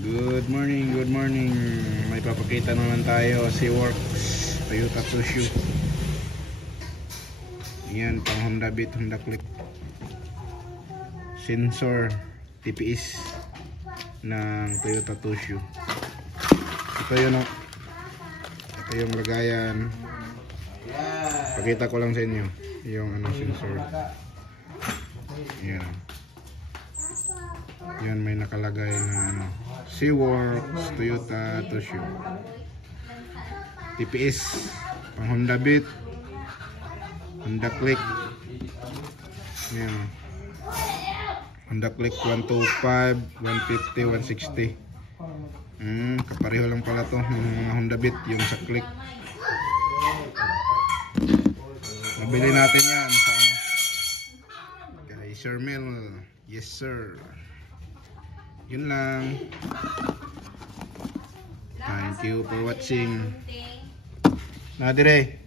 Good morning, good morning. May papakita naman tayo, SeaWorks Toyota Tsusho. Yan, pang Honda Beat, Honda Click. Sensor TPS ng Toyota Tsusho. Ito yun, oh. Ito yung lagayan. Pakita ko lang sa inyo yung sensor. Yan. Yan, may nakalagay na SeaWorks Toyota Tsusho TPS pang Honda Beat, Honda Click. Yan, Honda Click 125, 150, 160. Kapareho lang pala to ng mga Honda Beat, yung sa Click. Nabili natin yan sa kay Sir Mel. Yes sir. Yun lang. Thank you for watching. Nadire.